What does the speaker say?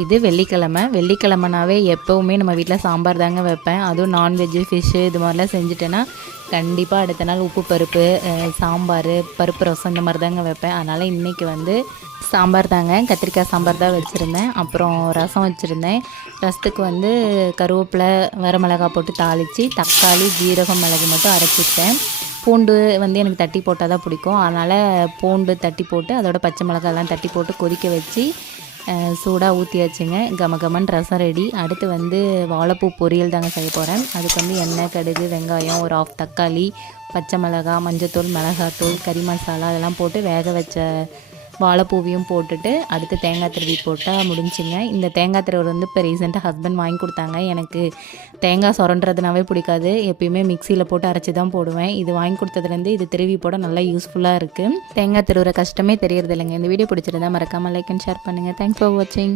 இது வெள்ளிக்கிழமைனாவே எப்போவுமே நம்ம வீட்டில் சாம்பார் தாங்க வைப்பேன். அதுவும் நான்வெஜ்ஜு ஃபிஷ்ஷு இது மாதிரிலாம் செஞ்சுட்டேன்னா கண்டிப்பாக அடுத்த நாள் உப்பு பருப்பு சாம்பார் பருப்பு ரசம் இந்த மாதிரி தாங்க வைப்பேன். அதனால் இன்றைக்கி வந்து சாம்பார் தாங்க, கத்திரிக்காய் சாம்பார் தான் வச்சுருந்தேன். அப்புறம் ரசம் வச்சுருந்தேன். ரசத்துக்கு வந்து கருவேப்பிலை வரமிளகா போட்டு தாளித்து தக்காளி ஜீரகம் மிளகு மட்டும் அரைச்சிட்டேன். பூண்டு வந்து எனக்கு தட்டி போட்டால் தான் பிடிக்கும். அதனால் பூண்டு தட்டி போட்டு அதோட பச்சை மிளகாலாம் தட்டி போட்டு கொதிக்க வச்சு சூடாக ஊற்றியாச்சுங்க. கமகமன் ரசம் ரெடி. அடுத்து வந்து வாழைப்பூ பொரியல் தாங்க செய்ய போகிறேன். அதுக்கு வந்து எண்ணெய் கடுகு வெங்காயம் ஒரு ஆஃப் தக்காளி பச்சை மிளகா மஞ்சத்தூள் மிளகாத்தூள் கறி மசாலா அதெல்லாம் போட்டு வேக வச்ச வாழைப்பூவையும் போட்டுட்டு அடுத்து தேங்காய் திருவி போட்டால் முடிஞ்சுங்க. இந்த தேங்காய் திருவி வந்து இப்போ ரீசெண்டாக ஹஸ்பண்ட் வாங்கி கொடுத்தாங்க. எனக்கு தேங்காய் சுரண்டுறதுனாவே பிடிக்காது. எப்பயுமே மிக்சியில் போட்டு அரைச்சி தான் போடுவேன். இது வாங்கி கொடுத்ததுலேருந்து இது திருவி போட நல்லா யூஸ்ஃபுல்லாக இருக்குது. தேங்காய் திருவுற கஷ்டமே தெரியறது இல்லைங்க. இந்த வீடியோ பிடிச்சிருந்தா மறக்காமல் லைக் அண்ட் ஷேர் பண்ணுங்கள். தேங்க்ஸ் ஃபார் வாட்சிங்.